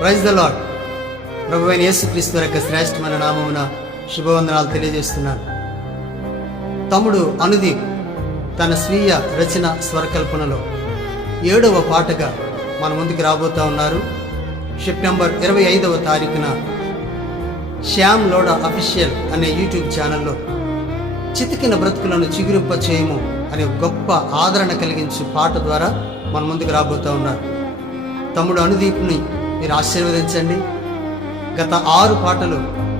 Praise the lord. ప్రభువైన యేసుక్రీస్తు యొక్క శ్రేష్టమైన నామమున శుభవందనాలు తెలియజేస్తున్నాను. తమ్ముడు అనుదీప్ తన స్వీయ రచన స్వరకల్పనలో 7వ పాటగా మన ముందుకు రాబోతూ ఉన్నారు. సెప్టెంబర్ 25వ తారీఖున శ్యామ్ లోడా అఫీషియల్ అనే యూట్యూబ్ ఛానల్లో చితికిన బ్రతుకులను చిగురింప చేయము అనే గొప్ప ఆదరణ కలిగించే పాట ద్వారా మన ముందుకు రాబోతూ ఉన్నారు. తమ్ముడు అనుదీప్ని మీరు ఆశీర్వదించండి. గత 6 పాటలు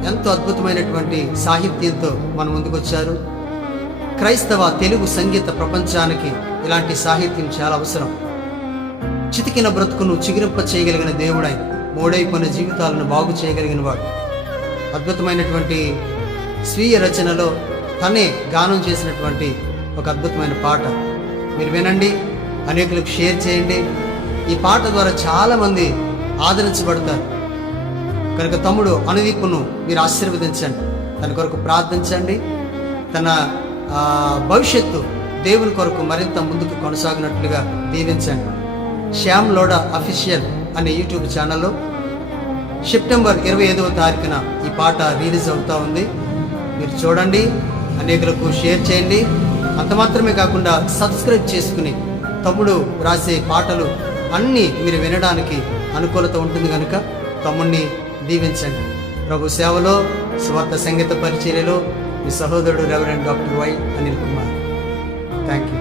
ఎంతో అద్భుతమైనటువంటి సాహిత్యంతో మన ముందుకు వచ్చారు. క్రైస్తవ తెలుగు సంగీత ప్రపంచానికి ఇలాంటి సాహిత్యం చాలా అవసరం. చితికిన బ్రతుకును చిగురింప చేయగలిగిన దేవుడై మోడైపోయిన జీవితాలను బాగు చేయగలిగిన వాడు. అద్భుతమైనటువంటి స్వీయ రచనలో తనే గానం చేసినటువంటి ఒక అద్భుతమైన పాట మీరు వినండి, అనేకులకు షేర్ చేయండి. ఈ పాట ద్వారా చాలామంది ఆదరించబడతారు కనుక తమ్ముడు అనుదీప్ను మీరు ఆశీర్వదించండి, తన కొరకు ప్రార్థించండి. తన భవిష్యత్తు దేవుని కొరకు మరింత ముందుకు కొనసాగినట్లుగా దీవించండి. శ్యామ్ లోడా అఫీషియల్ అనే యూట్యూబ్ ఛానల్లో సెప్టెంబర్ 25వ తారీఖున ఈ పాట రిలీజ్ అవుతూ ఉంది. మీరు చూడండి, అనేకులకు షేర్ చేయండి. అంత మాత్రమే కాకుండా సబ్స్క్రైబ్ చేసుకుని తమ్ముడు రాసే పాటలు అన్నీ మీరు వినడానికి అనుకూలత ఉంటుంది కనుక తమ్ముడిని దీవించండి. ప్రభు సేవలో స్వార్థ సంగీత పరిచర్యలో మీ సహోదరుడు reverend doctor why Anil Kumar. Thank you.